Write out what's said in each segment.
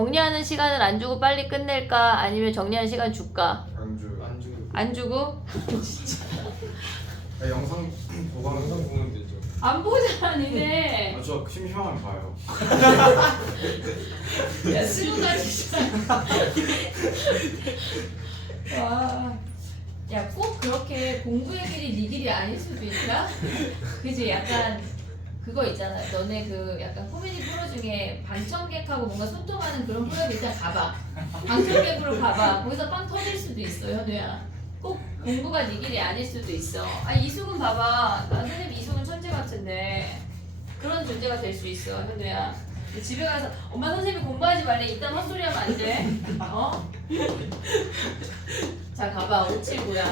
정리하는 시간을 안 주고 빨리 끝낼까? 아니면 정리하는 시간 줄까? 안 주고? 아, 영상 보거나 영상 보면 되죠. 안 보잖아 니네. 저 심심하면 봐요. 야 수요가 진짜. 와. 야 꼭 그렇게 공부의 길이 네 길이 아닐 수도 있다. 그지? 약간 그거 있잖아. 너네 그 약간 코미디 프로 중에 방청객하고 뭔가 소통하는 그런 프로그램 일단 가봐. 방청객으로 가봐. 거기서 빵 터질 수도 있어, 현우야. 꼭 공부가 네 길이 아닐 수도 있어. 아 이수근 봐봐. 나 선생님 이수근 천재 같은데 그런 존재가 될 수 있어, 현우야. 집에 가서 엄마 선생님이 공부하지 말래. 이딴 헛소리하면 안 돼. 어? 자 가봐. 579야.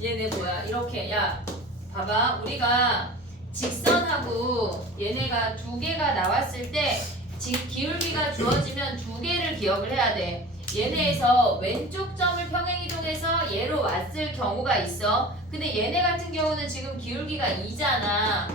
얘네 뭐야? 이렇게 야 봐봐. 우리가 직선하고 얘네가 두 개가 나왔을 때 기울기가 주어지면 두 개를 기억을 해야 돼. 얘네에서 왼쪽 점을 평행이동해서 얘로 왔을 경우가 있어. 근데 얘네 같은 경우는 지금 기울기가 2잖아.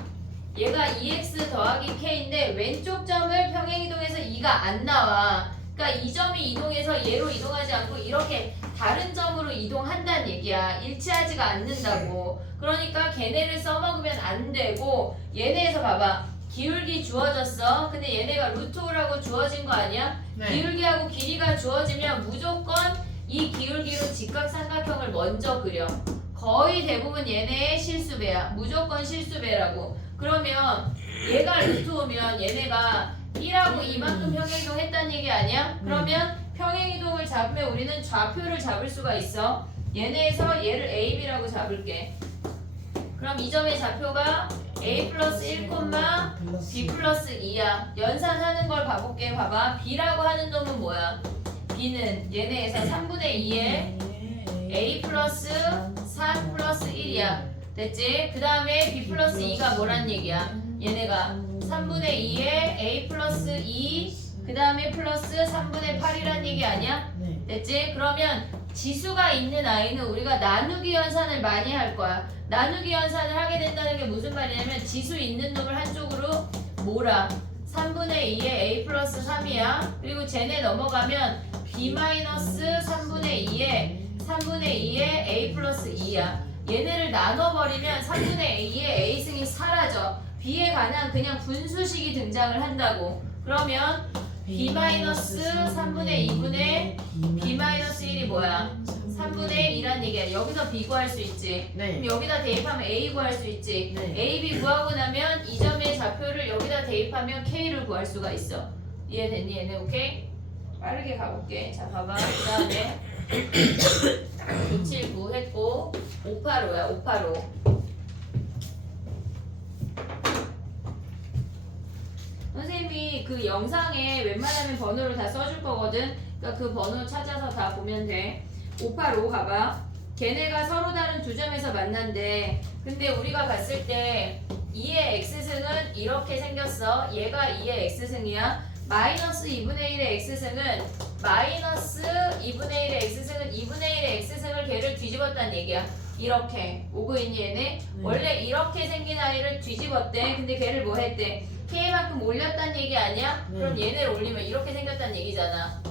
얘가 2x 더하기 k인데 왼쪽 점을 평행이동해서 2가 안 나와. 그러니까 이 점이 이동해서 얘로 이동하지 않고 이렇게 다른 점으로 이동한다는 얘기야. 일치하지가 않는다고. 그러니까 걔네를 써먹으면 안 되고 얘네에서 봐봐. 기울기 주어졌어. 근데 얘네가 루트 5라고 주어진 거 아니야? 네. 기울기하고 길이가 주어지면 무조건 이 기울기로 직각삼각형을 먼저 그려. 거의 대부분 얘네의 실수배야. 무조건 실수배라고. 그러면 얘가 루트 5면 얘네가 1하고 이만큼 평행이동 했다는 얘기 아니야? 그러면 평행이동을 잡으면 우리는 좌표를 잡을 수가 있어. 얘네에서 얘를 A, B라고 잡을게. 그럼 이 점의 좌표가 A 플러스 1, B 플러스 2야. 연산하는 걸 봐볼게. 봐봐. B라고 하는 놈은 뭐야? B는 얘네에서 3분의 2에 A 플러스 3 플러스 1이야. 됐지? 그 다음에 B 플러스 2가 뭐란 얘기야? 얘네가 3분의 2에 A 플러스 2 그 다음에 플러스 3분의 8이란 얘기 아니야? 됐지? 그러면 지수가 있는 아이는 우리가 나누기 연산을 많이 할 거야. 나누기 연산을 하게 된다는 게 무슨 말이냐면 지수 있는 놈을 한쪽으로 몰아. 3분의 2에 A 플러스 3이야. 그리고 쟤네 넘어가면 B 마이너스 3분의 2에 3분의 2에 A 플러스 2야. 얘네를 나눠버리면 3분의 2의 A승이 사라져. B에 관한 그냥 분수식이 등장을 한다고. 그러면 B 마이너스 3분의 2분의 B 마이너스 1이 뭐야? 3분의 2란 얘기야. 여기서 B 구할 수 있지. 그럼 여기다 대입하면 A 구할 수 있지. A, B 구하고 나면 이 점의 좌표를 여기다 대입하면 K를 구할 수가 있어. 이해됐니 얘네? 오케이? 빠르게 가볼게. 자 봐봐. 그 다음에 979 했고 585야. 585. 선생님이 그 영상에 웬만하면 번호를 다 써줄 거거든. 그러니까 그 번호 찾아서 다 보면 돼. 585 가봐. 걔네가 서로 다른 두 점에서 만난대. 근데 우리가 봤을 때 2의 x승은 이렇게 생겼어. 얘가 2의 x승이야. 마이너스 2분의 1의 x승은 마이너스 2분의 1의 x승은 2분의 1의 x승을 걔를 뒤집었다는 얘기야. 이렇게 오고 있니 얘네? 원래 이렇게 생긴 아이를 뒤집었대. 근데 걔를 뭐 했대? K만큼 올렸다는 얘기 아니야? 그럼 얘네를 올리면 이렇게 생겼다는 얘기잖아.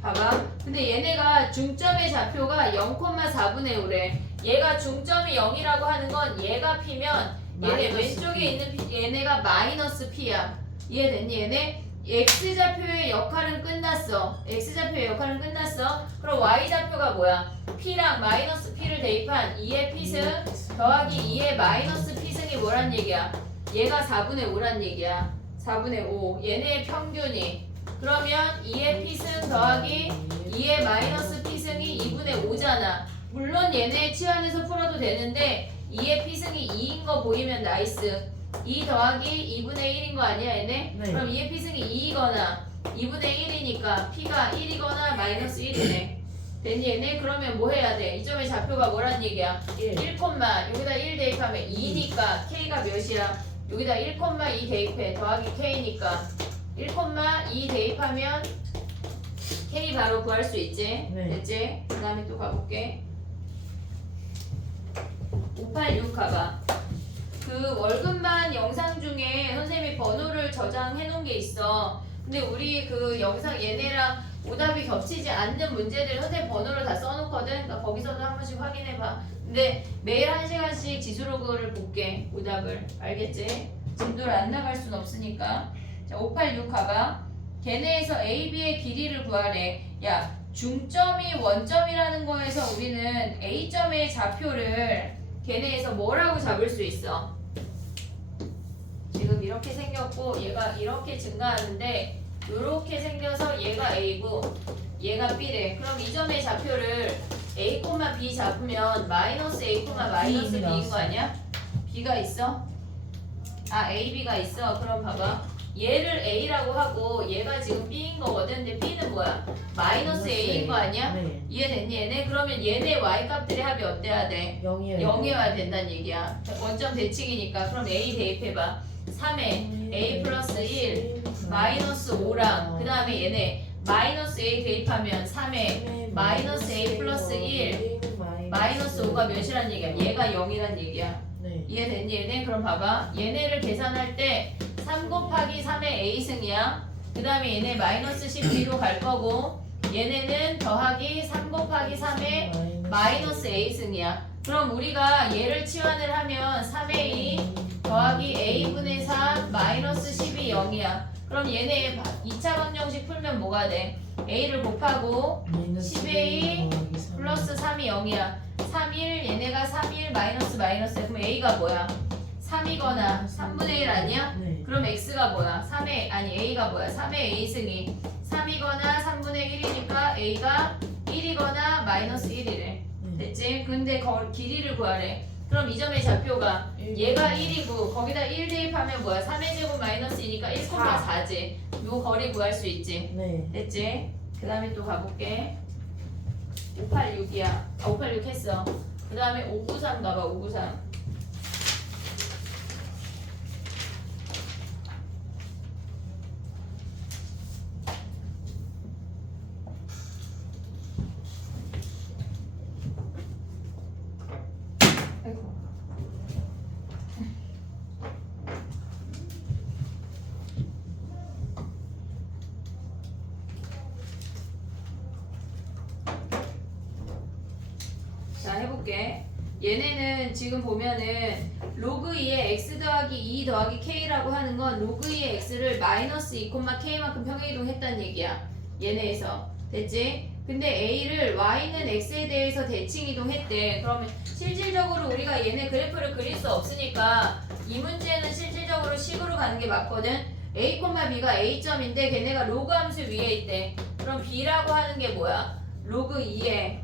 봐봐. 근데 얘네가 중점의 좌표가 0,4분의 5래. 얘가 중점이 0이라고 하는 건 얘가 P면 얘네 왼쪽에 있는 얘네가 마이너스 P야. 이해됐니 얘네? X좌표의 역할은 끝났어. X좌표의 역할은 끝났어. 그럼 Y좌표가 뭐야? P랑 마이너스 P를 대입한 2의 P승 더하기 2의 마이너스 P승이 뭐란 얘기야? 얘가 4분의 5란 얘기야. 4분의 5. 얘네의 평균이. 그러면 2의 P승 더하기 2의 마이너스 P승이 2분의 5잖아. 물론 얘네 치환해서 풀어도 되는데 2의 P승이 2인 거 보이면 나이스. 2 더하기 2분의 1인 거 아니야 얘네? 그럼 2의 P승이 2이거나 2분의 1이니까 P가 1이거나 마이너스 1이네. 됐니 얘네? 그러면 뭐 해야 돼? 이 점의 좌표가 뭐란 얘기야? 1, 여기다 1 대입하면 2니까 K가 몇이야? 여기다 1,2 대입해. 더하기 K니까 1,2 대입하면 K 바로 구할 수 있지? 됐지? 그 다음에 또 가볼게. 586 가봐. 그 월급만 영상 중에 선생님이 번호를 저장해 놓은 게 있어. 근데 우리 그 영상 얘네랑 오답이 겹치지 않는 문제들 선생님 번호를 다 써놓거든. 그러니까 거기서도 한 번씩 확인해봐. 근데 매일 1시간씩 지수로그를 볼게. 오답을. 알겠지? 진도를 안 나갈 순 없으니까. 자, 586 가봐. 걔네에서 A, B의 길이를 구하래. 야, 중점이 원점이라는 거에서 우리는 A점의 좌표를 걔네에서 뭐라고 잡을 수 있어? 지금 이렇게 생겼고 얘가 이렇게 증가하는데 이렇게 생겨서 얘가 A고 얘가 B래. 그럼 이 점의 좌표를 A, B 잡으면 마이너스 A, 마이너스 B인 거 아니야? B가 있어? 아, A, B가 있어. 그럼 봐봐. 얘를 A라고 하고 얘가 지금 B인 거거든. 근데 B는 뭐야? 마이너스 A인 거 아니야? 네. 이해됐니 얘네? 그러면 얘네 Y 값들의 합이 어때야 돼? 0이어야 된다는 얘기야. 원점 대칭이니까. 그럼 A 대입해봐. 3에 A 플러스 1 마이너스 5랑 그 다음에 얘네 마이너스 A 대입하면 3에 마이너스 A 플러스 1 마이너스 5가 몇이란 얘기야? 얘가 0이란 얘기야. 네. 이해됐니 얘네? 그럼 봐봐. 얘네를 계산할 때 3 곱하기 3의 A승이야. 그 다음에 얘네 마이너스 12로 갈 거고 얘네는 더하기 3 곱하기 3의 마이너스 A승이야. 그럼 우리가 얘를 치환을 하면 3A 더하기 A분의 3 마이너스 10이 0이야. 그럼 얘네 2차 방정식 풀면 뭐가 돼? A를 곱하고 10A 플러스 3이 0이야. 3, 1 얘네가 3, 1 마이너스 그럼 A가 뭐야? 3이거나 3분의 1 아니야? 네. 그럼 X가 뭐야? 3의 아니 A가 뭐야? 3의 A승이 3이거나 3분의 1이니까 A가 1이거나 마이너스 1이래. 됐지? 근데 길이를 구하래. 그럼 이 점의 좌표가 얘가 1이고 거기다 1 대입하면 뭐야? 3의 제곱 마이너스 2니까 1, 4지. 요 거리 구할 수 있지. 네. 됐지? 그 다음에 또 가볼게. 586이야. 아, 586 했어. 그 다음에 593 가봐. 593. 자, 해볼게. 얘네는 지금 보면은 로그 2의 x 더하기 2 더하기 k라고 하는 건 로그 2의 x를 마이너스 2, k만큼 평행이동했다는 얘기야. 얘네에서. 됐지? 근데 a를 y는 x에 대해서 대칭 이동했대. 그러면 실질적으로 우리가 얘네 그래프를 그릴 수 없으니까 이 문제는 실질적으로 식으로 가는 게 맞거든. a, b가 a점인데 걔네가 로그 함수 위에 있대. 그럼 b라고 하는 게 뭐야? 로그 2에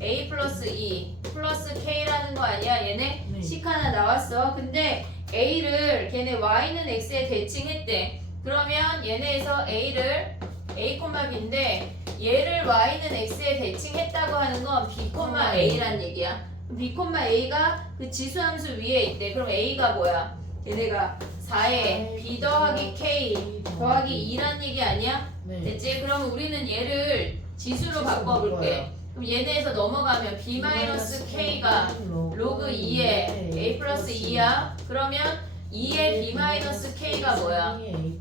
a 플러스 2 플러스 k라는 거 아니야? 얘네 네. 식 하나 나왔어. 근데 a를 걔네 y는 x에 대칭했대. 그러면 얘네에서 a를 a, b인데 얘를 y는 x에 대칭했다고 하는 건 b, a란 얘기야. b, a가 그 지수함수 위에 있대. 그럼 a가 뭐야? 얘네가 4에 b 더하기 k 더하기 2란 얘기 아니야? 네. 됐지? 그럼 우리는 얘를 지수로 바꿔볼게. 그럼 얘네에서 넘어가면 b-k가 로그 2에 a 플러스 2야. 그러면 2에 b-k가 뭐야?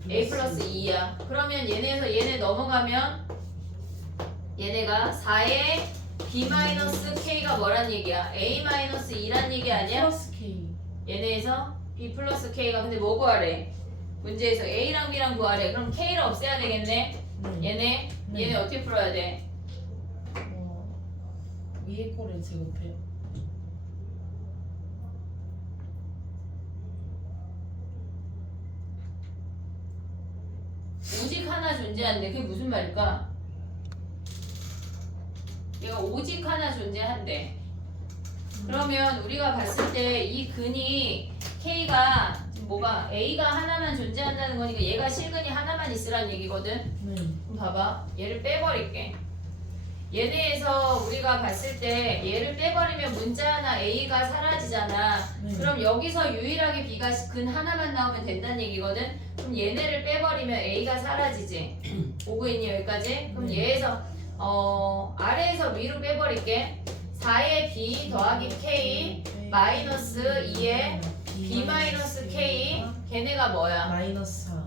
a 플러스 2야. 그러면 얘네에서 얘네 넘어가면 얘네가 4에 b-k가 뭐란 얘기야? a-2란 얘기 아니야? 플러스 K. 얘네에서 b 플러스 k가 근데 뭐 구하래? 문제에서 a랑 b랑 구하래. 그럼 k를 없애야 되겠네? 네. 얘네 어떻게 풀어야 돼? 위에 거를 제곱해요. 오직 하나 존재한대. 그게 무슨 말일까? 얘가 오직 하나 존재한대. 그러면 우리가 봤을 때 이 근이 K가 뭐가 A가 하나만 존재한다는 거니까 얘가 실근이 하나만 있으란 얘기거든. 네. 그럼 봐봐. 얘를 빼버릴게. 얘네에서 우리가 봤을 때 얘를 빼버리면 문자 하나 A가 사라지잖아. 네. 그럼 여기서 유일하게 B가 근 하나만 나오면 된다는 얘기거든. 그럼 얘네를 빼버리면 A가 사라지지. 오고 있니 여기까지? 그럼 네. 얘에서 아래에서 위로 빼버릴게. 4에 B 더하기 K 마이너스 2에 B 마이너스 K 걔네가 뭐야? 마이너스 4.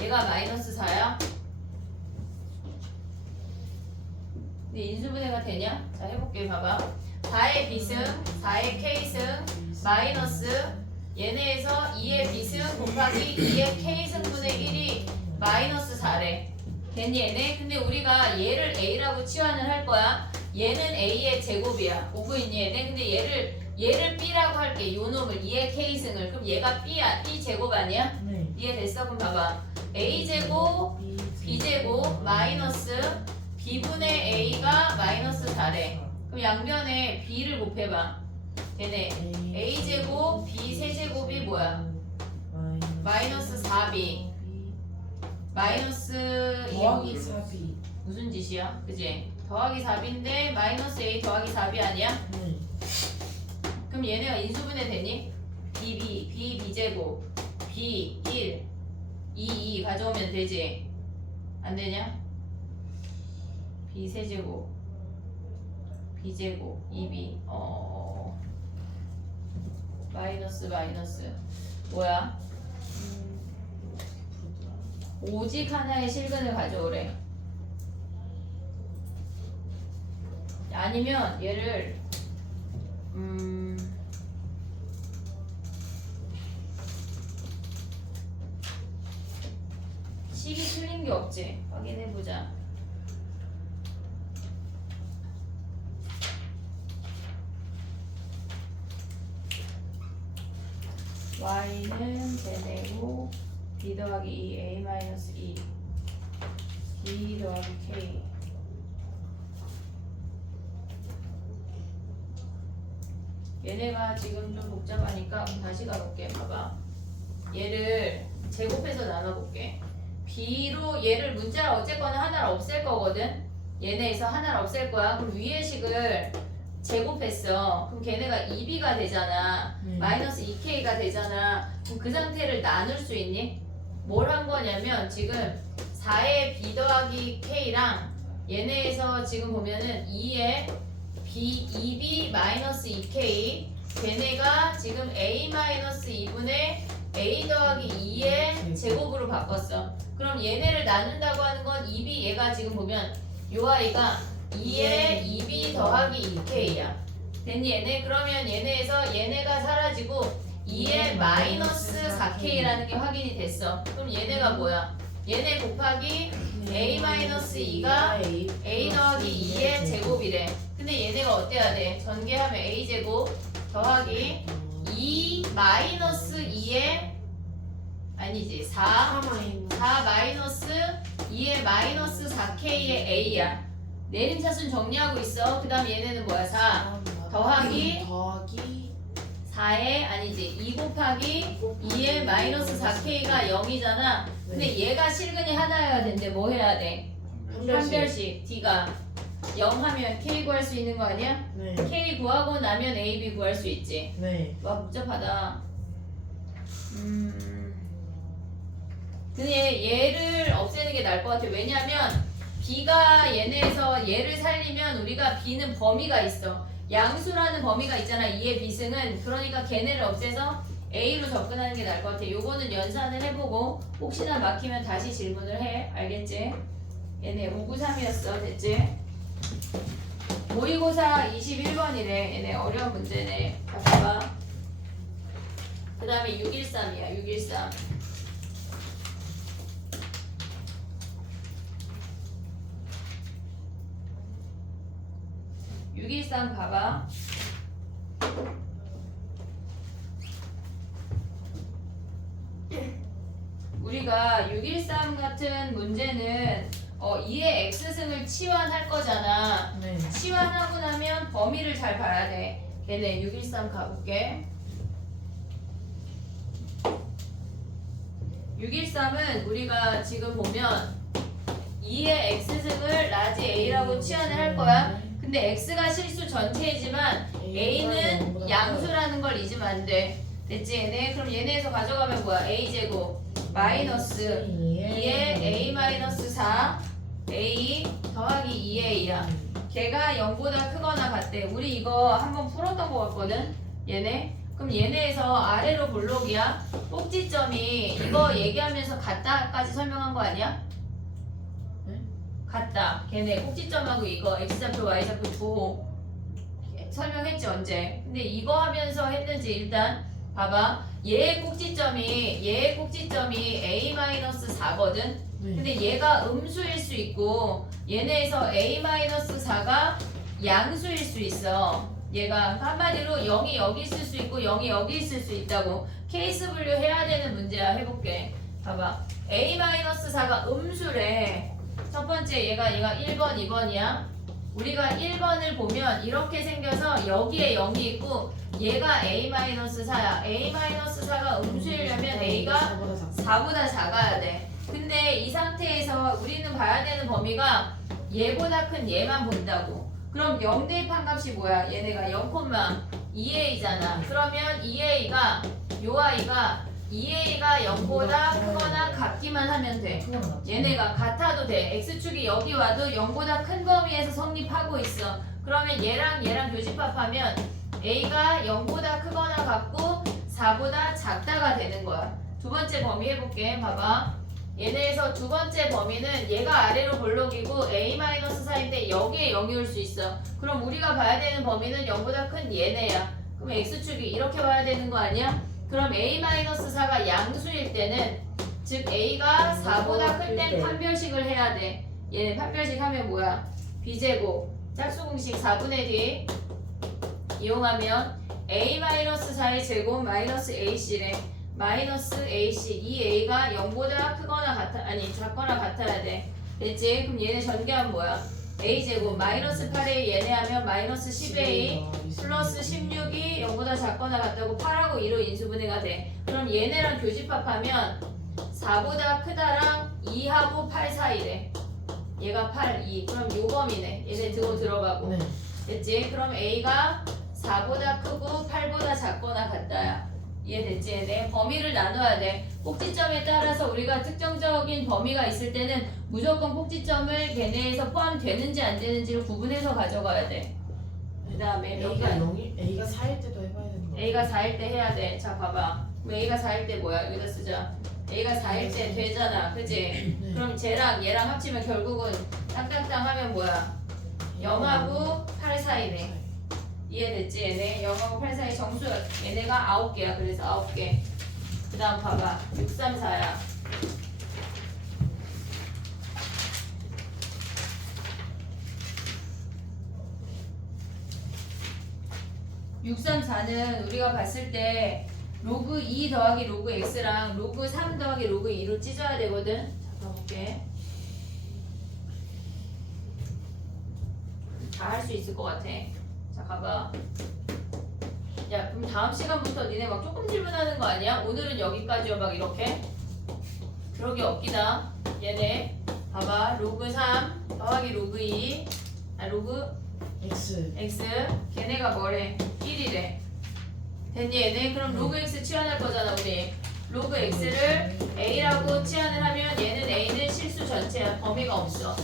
얘가 마이너스 4야? 근데 인수분해가 되냐? 자 해볼게 봐봐. 4의 B승 4의 K승 마이너스 얘네에서 2의 B승 곱하기 2의 K승분의 1이 마이너스 4래. 됐니 얘네? 근데 우리가 얘를 A라고 치환을 할 거야. 얘는 A의 제곱이야. 오고 있니 얘네? 근데 얘를 B라고 할게. 요 놈을 2의 K승을. 그럼 얘가 B야. B 제곱 아니야? 네. 이해됐어? 그럼 봐봐. A 제곱 B 제곱 마이너스 B분의 A가 마이너스 4래. 그럼 양변에 B를 곱해봐. 되네. A 제곱 B 세제곱이 뭐야? 마이너스 4B 마이너스 더하기 2 4B. 무슨 짓이야? 그지? 더하기 4B인데 마이너스 A 더하기 4B 아니야? 네. 그럼 얘네가 인수분해 되니? B B제곱 B 1 2 가져오면 되지? 안 되냐? B 세제곱 B제곱 2B 마이너스 뭐야? 오직 하나의 실근을 가져오래. 아니면 얘를 식이 틀린 게 없지? 확인해 보자. y는 제네고 b 더하기 2 a 마이너스 2 b 더하기 k 얘네가 지금 좀 복잡하니까 다시 가볼게. 봐봐. 얘를 제곱해서 나눠볼게. b로 얘를 문자를 어쨌거나 하나를 없앨 거거든. 얘네에서 하나를 없앨 거야. 그럼 위의 식을 제곱했어. 그럼 걔네가 2b가 되잖아. 마이너스 2k가 되잖아. 그럼 그 상태를 나눌 수 있니? 뭘 한 거냐면 지금 4의 b 더하기 k랑 얘네에서 지금 보면은 2의 b 2b 마이너스 2k 걔네가 지금 a 마이너스 2분의 a 더하기 2의 제곱으로 바꿨어. 그럼 얘네를 나눈다고 하는 건 2b 얘가 지금 보면 요 아이가 2의 2b 더하기 2k야. 됐니 얘네? 그러면 얘네에서 얘네가 사라지고 2의 마이너스 4k라는 게 확인이 됐어. 그럼 얘네가 뭐야? 얘네 곱하기 a 마이너스 2가 a 더하기 2의 제곱이래. 근데 얘네가 어때야 돼? 전개하면 a 제곱 더하기 2 마이너스 2의 아니지 4 마이너스 2의 마이너스 4k의 a야. 내림차순 정리하고 있어. 그 다음 얘네는 뭐야? 4 더하기 4의 아니지 2 곱하기 2의 마이너스 4k가 0이잖아. 근데 얘가 실근이 하나여야 되는데 뭐 해야 돼? 한별씩 D가 0 하면 K 구할 수 있는 거 아니야? 네. K 구하고 나면 A, B 구할 수 있지. 네. 와 복잡하다. 근데 얘를 없애는 게 나을 것 같아. 왜냐면 B가 얘네에서 얘를 살리면 우리가 B는 범위가 있어. 양수라는 범위가 있잖아. 2의 B승은. 그러니까 걔네를 없애서 A로 접근하는 게 나을 것 같아. 요거는 연산을 해보고 혹시나 막히면 다시 질문을 해. 알겠지? 얘네 593이었어. 됐지? 모의고사 21번이래. 얘네 어려운 문제네. 자, 봐봐. 그 다음에 613이야. 613. 613 봐봐. 우리가 613 같은 문제는 2의 x승을 치환할 거잖아. 네. 치환하고 나면 범위를 잘 봐야 돼. 걔네 613 가볼게. 613은 우리가 지금 보면 2의 x승을 라지 a라고 치환을 할 거야. 근데 x가 실수 전체이지만 a는 양수라는 걸 잊으면 안 돼. 됐지 얘네? 그럼 얘네에서 가져가면 뭐야? a제곱 마이너스 2의 a 마이너스 4 a 더하기 2a야. 걔가 0보다 크거나 같대. 우리 이거 한번 풀었던 것 같거든? 얘네 그럼 얘네에서 아래로 볼록이야. 꼭지점이 이거 얘기하면서 같다까지 설명한 거 아니야? 네? 같다. 걔네 꼭지점하고 이거 x좌표 y좌표 두 설명했지 언제? 근데 이거 하면서 했는지 일단 봐봐. 얘의 꼭지점이 a-4거든. 네. 근데 얘가 음수일 수 있고 얘네에서 a-4가 양수일 수 있어. 얘가 한마디로 0이 여기 있을 수 있고 0이 여기 있을 수 있다고. 케이스 분류 해야 되는 문제야. 해볼게. 봐봐. a-4가 음수래. 첫 번째 얘가 1번 2번이야. 우리가 1번을 보면 이렇게 생겨서 여기에 0이 있고 얘가 a-4야. a-4가 음수이려면 a가 4보다 작아야 돼. 근데 이 상태에서 우리는 봐야 되는 범위가 얘보다 큰 얘만 본다고. 그럼 0 대입한 값이 뭐야? 얘네가 0,2a잖아. 그러면 2a가 요 아이가 2a가 0보다 크거나 같기만 하면 돼. 얘네가 같아도 돼. x축이 여기 와도 0보다 큰 범위에서 성립하고 있어. 그러면 얘랑 교집합하면 a가 0보다 크거나 같고 4보다 작다가 되는 거야. 두 번째 범위 해볼게. 봐봐. 얘네에서 두 번째 범위는 얘가 아래로 볼록이고 a-4인데 여기에 0이 올 수 있어. 그럼 우리가 봐야 되는 범위는 0보다 큰 얘네야. 그럼 x축이 이렇게 와야 되는 거 아니야? 그럼 a-4가 양수일 때는 즉 a가 4보다 클 땐 판별식을 해야 돼. 얘네 판별식 하면 뭐야? b제곱 짝수공식 4분의 d 이용하면 a-4의 제곱 마이너스 ac래. 마이너스 ac 이 a가 0보다 크거나 작거나 같아야 돼. 됐지? 그럼 얘네 전개하면 뭐야? a제곱 마이너스 8a 얘네 하면 마이너스 10a 플러스 16이 0보다 작거나 같다고 8하고 2로 인수분해가 돼. 그럼 얘네랑 교집합하면 4보다 크다랑 2하고 8 사이래. 얘가 8, 2. 그럼 요 범위네. 얘네 들어가고. 네. 됐지? 그럼 a가 4보다 크고 8보다 작거나 같다야. 이해됐지? 얘네 범위를 나눠야 돼. 꼭지점에 따라서 우리가 특정적인 범위가 있을 때는 무조건 꼭지점을 걔네에서 포함되는지 안 되는지를 구분해서 가져가야 돼. 그 다음에 몇 A가 개? 0일 A가 4일 때도 해봐야 되는 거. A가 4일 때 해야 돼. 자 봐봐. 그럼 A가 4일 때 뭐야? 여기다 쓰자. A가 4일 때 되잖아. 그치? 네. 그럼 쟤랑 얘랑 합치면 결국은 땅땅땅 하면 뭐야? 0하고 8 사이네. 이해됐지? 얘네 0하고 8 사이 정수 얘네가 9개야. 그래서 9개. 그 다음 봐봐. 6, 3, 4야. (634는) 우리가 봤을 때 로그 2 더하기 로그 x랑 로그 3 더하기 로그 2로 찢어야 되거든. 자 봐볼게. 다 할 수 있을 것 같아. 자 가봐. 야 그럼 다음 시간부터 니네 막 조금 질문하는 거 아니야? 오늘은 여기까지요. 막 이렇게. 그럴 게 없기다. 얘네 봐봐. 로그 3 더하기 로그 2 로그 X. x 걔네가 뭐래? 1이래. 됐니 얘네? 그럼 로그 x 치환할 거잖아 우리. 로그 x를 a라고 치환을 하면 얘는 a는 실수 전체야. 범위가 없어.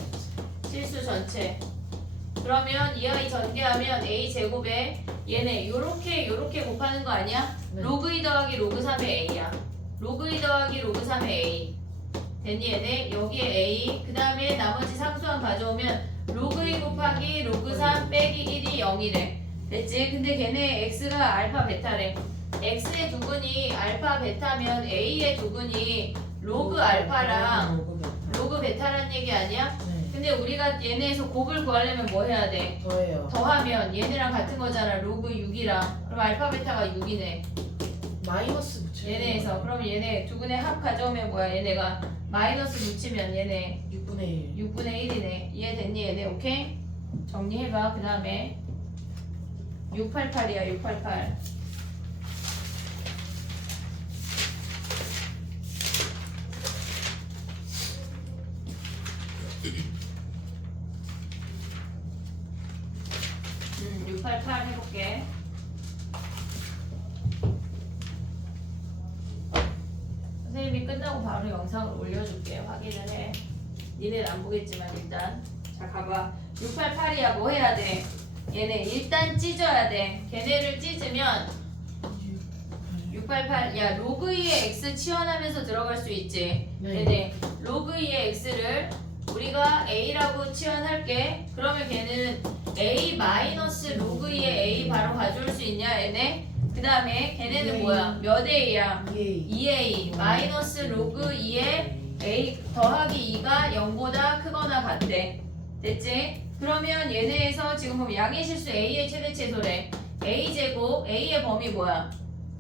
실수 전체. 그러면 이 아이 전개하면 a 제곱에 얘네 요렇게 곱하는 거 아니야? 네. 로그 2 더하기 로그 3의 a야. 로그 2 더하기 로그 3의 a. 됐니 얘네? 여기에 a. 그 다음에 나머지 상수항 가져오면 로그 2 곱하기 로그 3 빼기 1이 0이래. 됐지? 근데 걔네 x가 알파 베타래. x의 두근이 알파 베타면 a의 두근이 로그 알파랑 로그 베타란 얘기 아니야? 네. 근데 우리가 얘네에서 곱을 구하려면 뭐 해야 돼? 더해요. 더하면 얘네랑 같은 거잖아. 로그 6이랑. 그럼 알파 베타가 6이네. 마이너스 붙여요. 얘네에서. 그럼 얘네 두근의 합 가져오면 뭐야? 얘네가 마이너스 붙이면 얘네 6분의 1. 6분의 1이네. 이해됐니 얘네? 오케이? 정리해봐. 그 다음에 688이야 688. 음, 688 해볼게. 선생님이 끝나고 바로 영상을 올려줄게. 확인을 해. 니네는 안 보겠지만 일단. 자 가봐. 688이야. 뭐 해야 돼? 얘네 일단 찢어야 돼. 걔네를 찢으면 688. 야, 로그 2의 x 치환하면서 들어갈 수 있지. 네. 네네. 로그 2의 x를 우리가 a라고 치환할게. 그러면 걔는 a 마이너스 로그 2의 a 바로 가져올 수 있냐, 얘네? 그 다음에 걔네는 2A. 뭐야? 몇 a야? 2A 2a 마이너스 로그 2의 a 더하기 2가 0보다 크거나 같대. 됐지? 그러면 얘네에서 지금 보면 양의 실수 a의 최대 최소래. a 제곱 a의 범위 뭐야?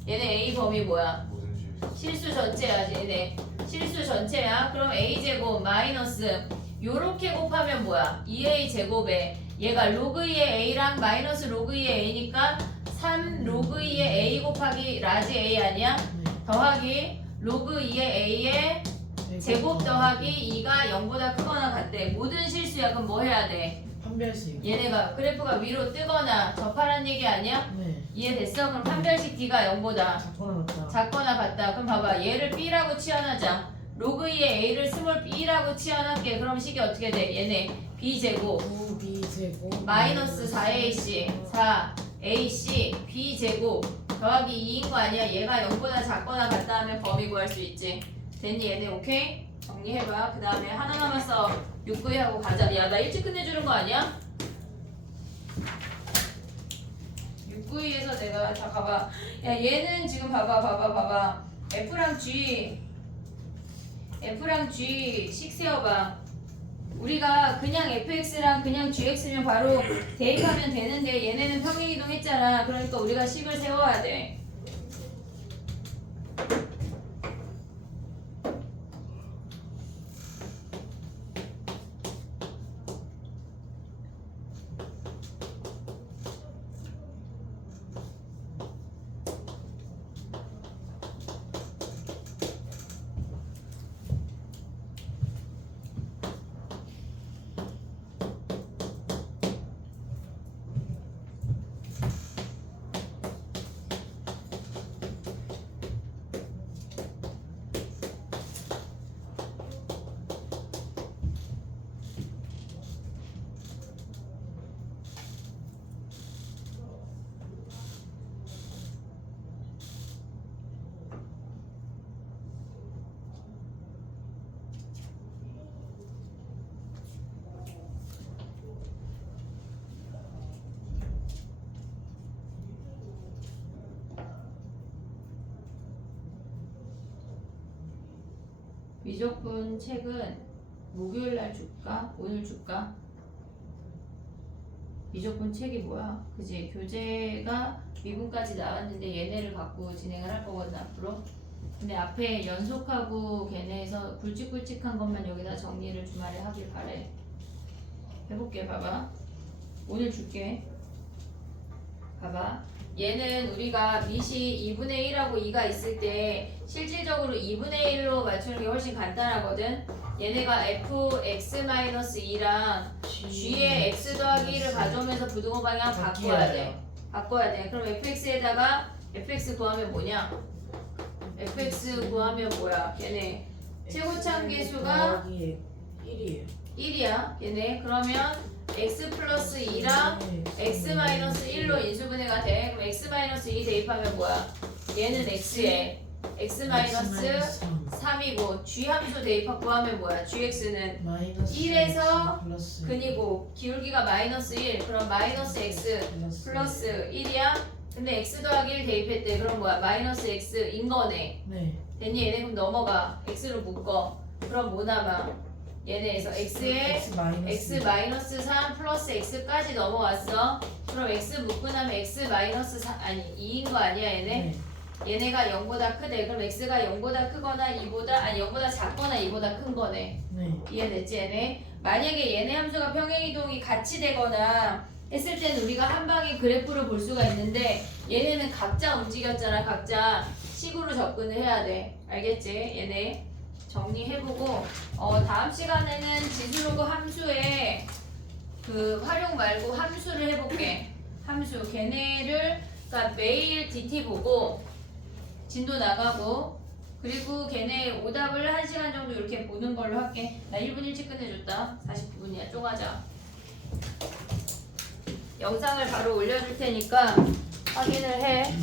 얘네 a 범위 뭐야? 모든 실수 전체야, 얘네. 실수 전체야. 그럼 a 제곱 마이너스 요렇게 곱하면 뭐야? 2a 제곱에 얘가 로그 2의 a랑 마이너스 로그 2의 a니까 3 로그 2의 a 곱하기 라지 a 아니야? 네. 더하기 로그 2의 a의 제곱 더하기 2가 0보다 크거나 같대. 모든 실수야. 그럼 뭐 해야 돼? 판별식. 얘네가 그래프가 위로 뜨거나 접하라는 얘기 아니야? 네. 이해됐어? 그럼 판별식 d가 0보다 작거나 같다. 작거나 같다. 그럼 봐봐. 얘를 b라고 치환하자. 로그 2의 a를 스몰 b라고 치환할게. 그럼 식이 어떻게 돼? 얘네 b제곱 9b제곱 마이너스 4ac 4ac b제곱 더하기 2인 거 아니야? 얘가 0보다 작거나 같다 하면 범위 구할 수 있지. 됐니 얘네? 오케이? 정리해봐. 그 다음에 하나 남았어. 6구이 하고 가자. 야, 나 일찍 끝내주는 거 아니야? 6구이에서 내가 자 가봐. 야, 얘는 지금 봐봐. F랑 G 식 세워봐. 우리가 그냥 fx랑 그냥 gx면 바로 대입하면 되는데 얘네는 평행이동했잖아. 그러니까 우리가 식을 세워야 돼. 미적분 책은 목요일날 줄까? 오늘 줄까? 미적분 책이 뭐야? 그지? 교재가 미분까지 나왔는데 얘네를 갖고 진행을 할 거거든 앞으로. 근데 앞에 연속하고 걔네에서 굵직굵직한 것만 여기다 정리를 주말에 하길 바래. 해볼게. 봐봐. 오늘 줄게. 봐봐. 얘는 우리가 밑이 2분의 1하고 2가 있을 때 실질적으로 2분의 1로 맞추는 게 훨씬 간단하거든. 얘네가 fx-2랑 g의 x 더하기 1을 가져오면서 부등호 방향 바꿔야 돼. 바꿔야 돼. 그럼 fx에다가 fx 구하면 뭐냐? fx 구하면 뭐야? 얘네 최고차함계수가 1이에요. 1이야. 얘네 그러면 x 플러스 2랑 x 마이너스 1로 인수분해가 돼. 그럼 x 마이너스 2 대입하면 뭐야? 얘는 x에 x 마이너스 3이고 g 함수 대입하고 하면 뭐야? gx는 1에서 근이고 기울기가 마이너스 1. 그럼 마이너스 x 플러스 1이야. 근데 x 더하기 1 대입했대. 그럼 뭐야? 마이너스 x인 거네. 네. 됐니? 얘네 그럼 넘어가. x로 묶어. 그럼 뭐 남아? 얘네에서 x에 x 마이너스 3 플러스 x까지 넘어왔어. 그럼 x 묶고 나면 x 마이너스 4 아니 2인 거 아니야 얘네? 네. 얘네가 0보다 크대. 그럼 x가 0보다 크거나 2보다 아니 0보다 작거나 2보다 큰 거네. 네. 이해됐지 얘네? 만약에 얘네 함수가 평행이동이 같이 되거나 했을 때는 우리가 한 방에 그래프를 볼 수가 있는데 얘네는 각자 움직였잖아. 각자 식으로 접근을 해야 돼. 알겠지? 얘네 정리해보고 다음 시간에는 지수로그 함수의 그 활용 말고 함수를 해볼게. 함수 걔네를 그러니까 매일 DT 보고 진도 나가고 그리고 걔네 오답을 1시간 정도 이렇게 보는 걸로 할게. 나 1분 일찍 끝내줬다. 49분이야. 쪼가자. 영상을 바로 올려줄 테니까 확인을 해.